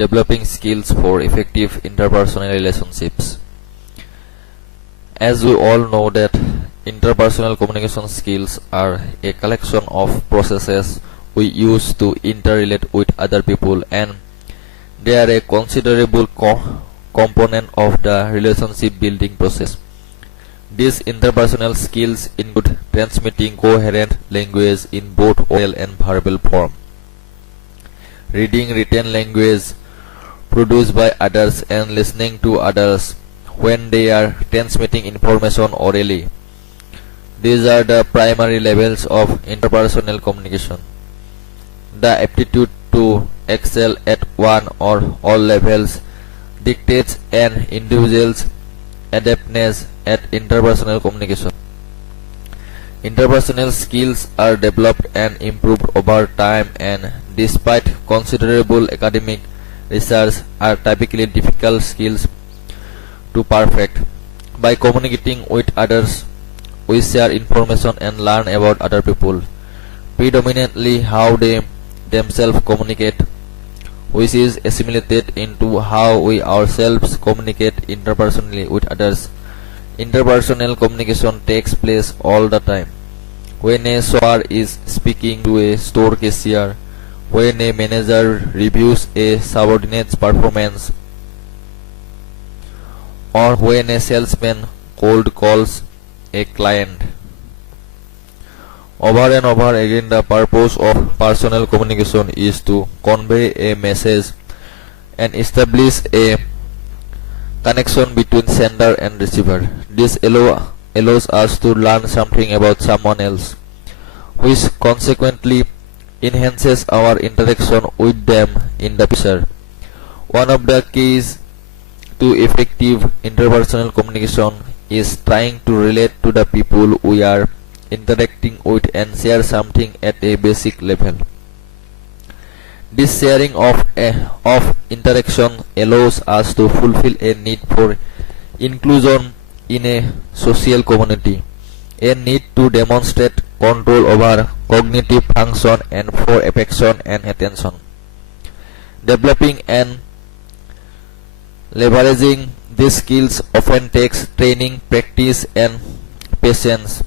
developing skills for effective interpersonal relationships. As we all know that interpersonal communication skills are a collection of processes we use to interrelate with other people, and they are a considerable component of the relationship building process. These interpersonal skills include transmitting coherent language in both oral and verbal form, reading written language produced by others, and listening to others when they are transmitting information orally. These are the primary levels of interpersonal communication. The aptitude to excel at one or all levels dictates an individual's adeptness at interpersonal communication. Interpersonal skills are developed and improved over time, and despite considerable academic research, are typically difficult skills to perfect. By communicating with others, we share information and learn about other people, predominantly how they themselves communicate, which is assimilated into how we ourselves communicate interpersonally with others. Interpersonal communication takes place all the time. When a shopper is speaking to a store cashier, when a manager reviews a subordinate's performance, or when a salesman cold calls a client. Over and over again, the purpose of personal communication is to convey a message and establish a connection between sender and receiver. This allows us to learn something about someone else, which consequently enhances our interaction with them in the future. One of the keys to effective interpersonal communication is trying to relate to the people we are interacting with and share something at a basic level. This sharing of interaction allows us to fulfill a need for inclusion in a social community, a need to demonstrate control over cognitive function, and for affection and attention. Developing and leveraging these skills often takes training, practice, and patience.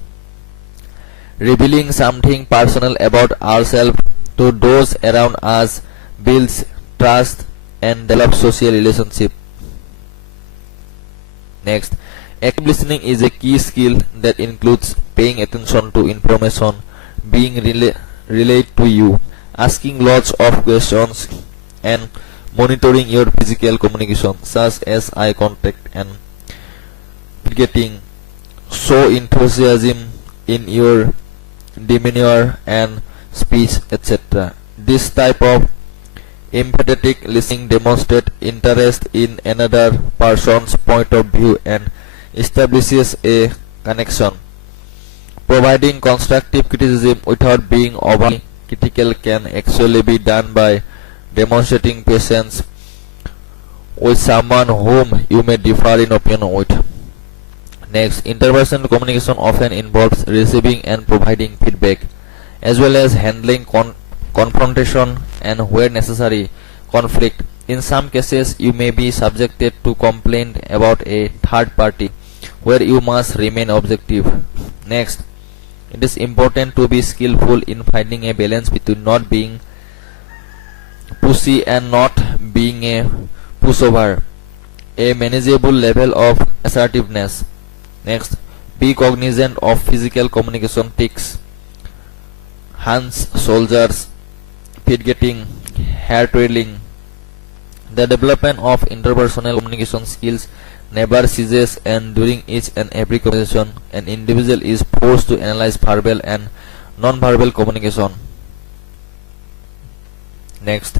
Revealing something personal about ourselves to those around us builds trust and develops social relationship. Next, active listening is a key skill that includes paying attention to information being relayed to you, asking lots of questions, and monitoring your physical communication, such as eye contact and getting show enthusiasm in your demeanor and speech, etc. This type of empathetic listening demonstrates interest in another person's point of view and establishes a connection. Providing constructive criticism without being overly critical can actually be done by demonstrating patience with someone whom you may differ in opinion with. Next, interpersonal communication often involves receiving and providing feedback, as well as handling confrontation and, where necessary, conflict. In some cases, you may be subjected to complaint about a third party, where you must remain objective. Next, it is important to be skillful in finding a balance between not being pushy and not being a pushover, a manageable level of assertiveness. Next, be cognizant of physical communication tics, hands, shoulders, feet getting, hair twirling. The development of interpersonal communication skills never ceases, and during each and every conversation, an individual is forced to analyze verbal and non-verbal communication. Next,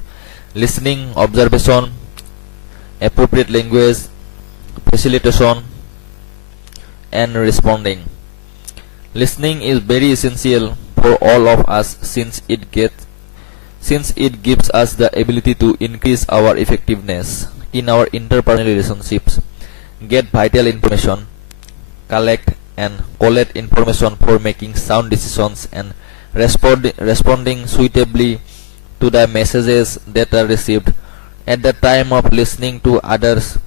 listening, observation, appropriate language, facilitation, and responding. Listening is very essential for all of us since it gives us the ability to increase our effectiveness in our interpersonal relationships, get vital information, collect and collate information for making sound decisions, and responding suitably to the messages that are received. At the time of listening to others,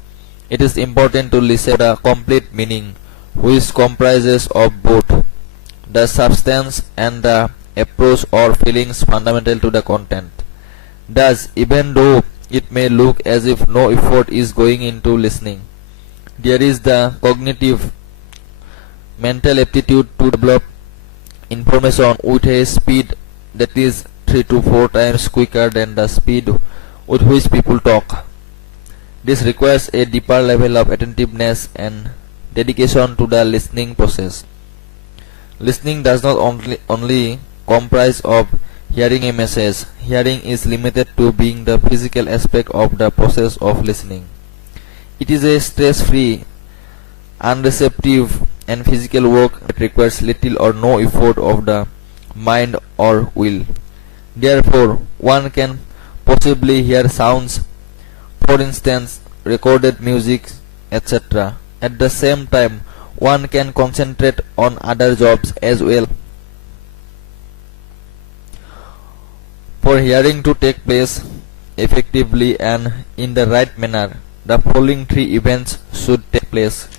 it is important to listen to the complete meaning, which comprises of both the substance and the approach or feelings fundamental to the content. Thus, even though it may look as if no effort is going into listening, there is the cognitive mental aptitude to develop information with a speed that is 3 to 4 times quicker than the speed with which people talk. This requires a deeper level of attentiveness and dedication to the listening process. Listening does not only comprise of hearing a message. Hearing is limited to being the physical aspect of the process of listening. It is a stress-free, unreceptive, and physical work that requires little or no effort of the mind or will. Therefore, one can possibly hear sounds, for instance, recorded music, etc. At the same time, one can concentrate on other jobs as well. For hearing to take place effectively and in the right manner, the following three events should take place.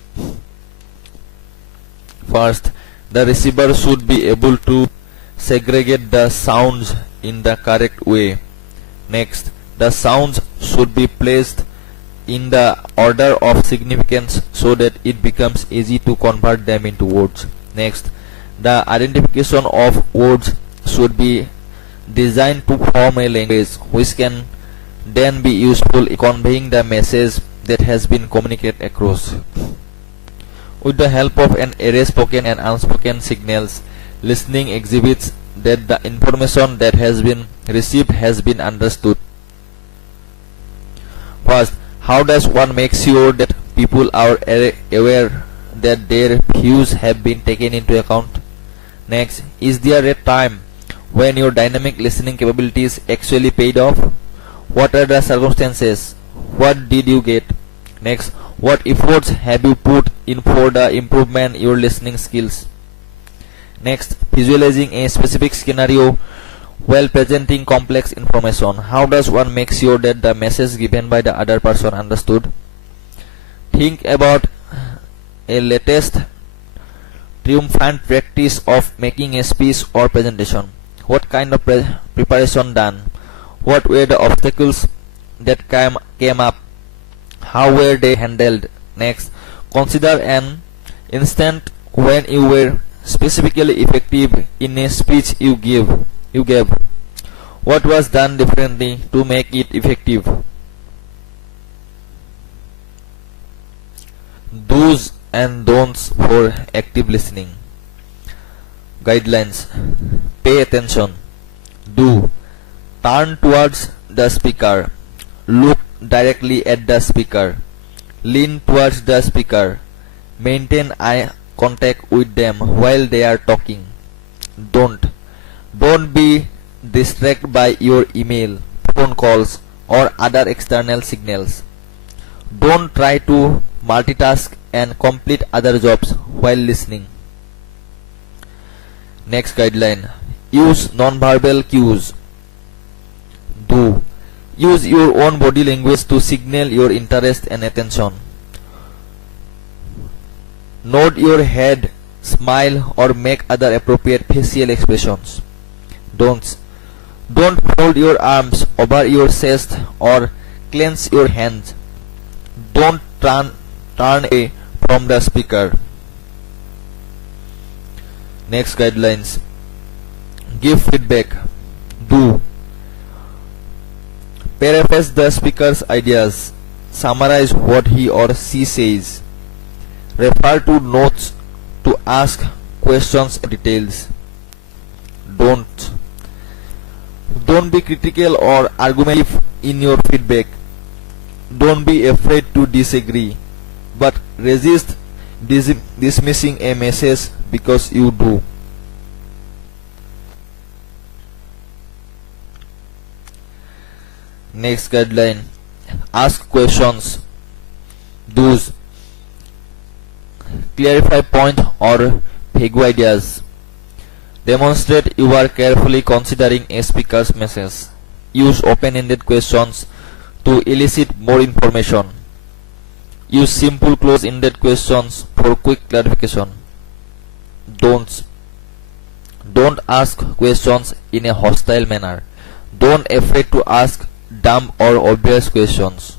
First, the receiver should be able to segregate the sounds in the correct way. Next, the sounds should be placed in the order of significance so that it becomes easy to convert them into words. Next, the identification of words should be designed to form a language which can then be useful in conveying the message that has been communicated across. With the help of an array of spoken and unspoken signals, listening exhibits that the information that has been received has been understood. First, how does one make sure that people are aware that their views have been taken into account? Next, is there a time when your dynamic listening capabilities actually paid off? What are the circumstances? What did you get? Next, what efforts have you put in for the improvement in your listening skills? Next, visualizing a specific scenario while presenting complex information. How does one make sure that the message given by the other person understood? Think about a latest triumphant practice of making a speech or presentation. What kind of preparation done? What were the obstacles that came up? How were they handled? Next, consider an instant when you were specifically effective in a speech you gave. What was done differently to make it effective? Do's and don'ts for active listening. Guidelines. Pay attention. Do. Turn towards the speaker. Look directly at the speaker. Lean towards the speaker. Maintain eye contact with them while they are talking. Don't be distracted by your email, phone calls, or other external signals. Don't try to multitask and complete other jobs while listening. Next guideline. Use non-verbal cues. Do. Use your own body language to signal your interest and attention. Nod your head, smile, or make other appropriate facial expressions. Don't fold your arms over your chest or clench your hands. Don't turn away from the speaker. Next guidelines. Give feedback. Do. Paraphrase the speaker's ideas. Summarize what he or she says. Refer to notes to ask questions and details. Don't be critical or argumentative in your feedback. Don't be afraid to disagree, but resist dismissing a message because you do. Next guideline. Ask questions. Do's. Clarify point or vague ideas. Demonstrate you are carefully considering a speaker's message. Use open-ended questions to elicit more information. Use simple close-ended questions for quick clarification. Don'ts. Don't ask questions in a hostile manner. Don't afraid to ask dumb or obvious questions.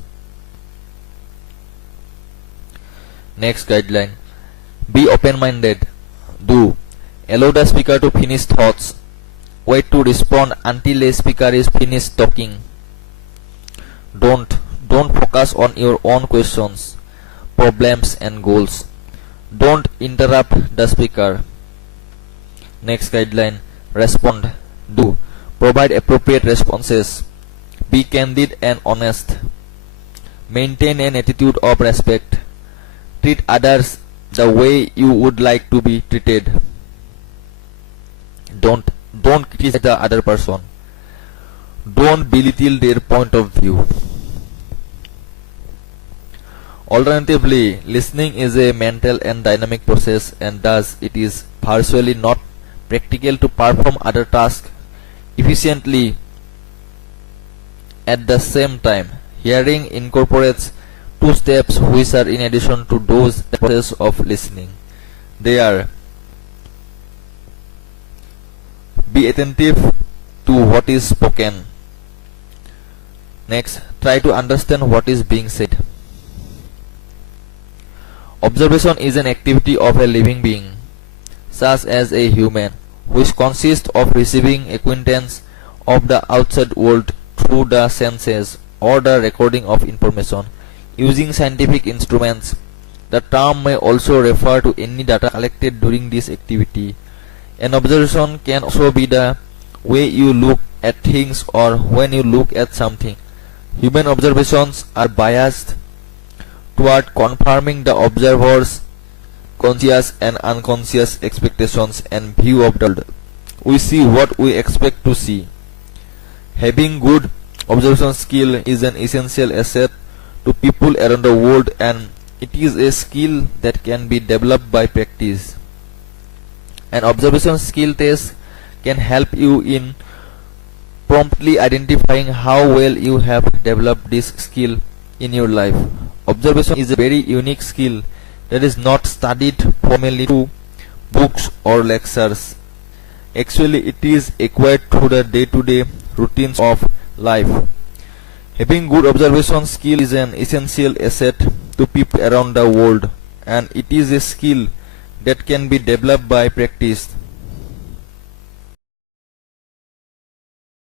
Next guideline. Be open-minded. Do. Allow the speaker to finish thoughts. Wait to respond until a speaker is finished talking. Don't focus on your own questions, problems and goals. Don't interrupt the speaker. Next guideline. Respond. Do. Provide appropriate responses. Be candid and honest. Maintain an attitude of respect. Treat others the way you would like to be treated. Don't criticize the other person. Don't belittle their point of view. Alternatively, listening is a mental and dynamic process, and thus it is virtually not practical to perform other tasks efficiently at the same time. Hearing incorporates two steps which are in addition to those the process of listening. They are: be attentive to what is spoken. Next, try to understand what is being said. Observation is an activity of a living being, such as a human, which consists of receiving acquaintance of the outside world through the senses or the recording of information using scientific instruments. The term may also refer to any data collected during this activity. An observation can also be the way you look at things or when you look at something. Human observations are biased toward confirming the observer's conscious and unconscious expectations and view of the world. We see what we expect to see. Having good observation skill is an essential asset to people around the world, and it is a skill that can be developed by practice. An observation skill test can help you in promptly identifying how well you have developed this skill in your life. Observation is a very unique skill that is not studied formally through books or lectures. Actually, it is acquired through the day-to-day routines of life. Having good observation skill is an essential asset to people around the world, and it is a skill that can be developed by practice.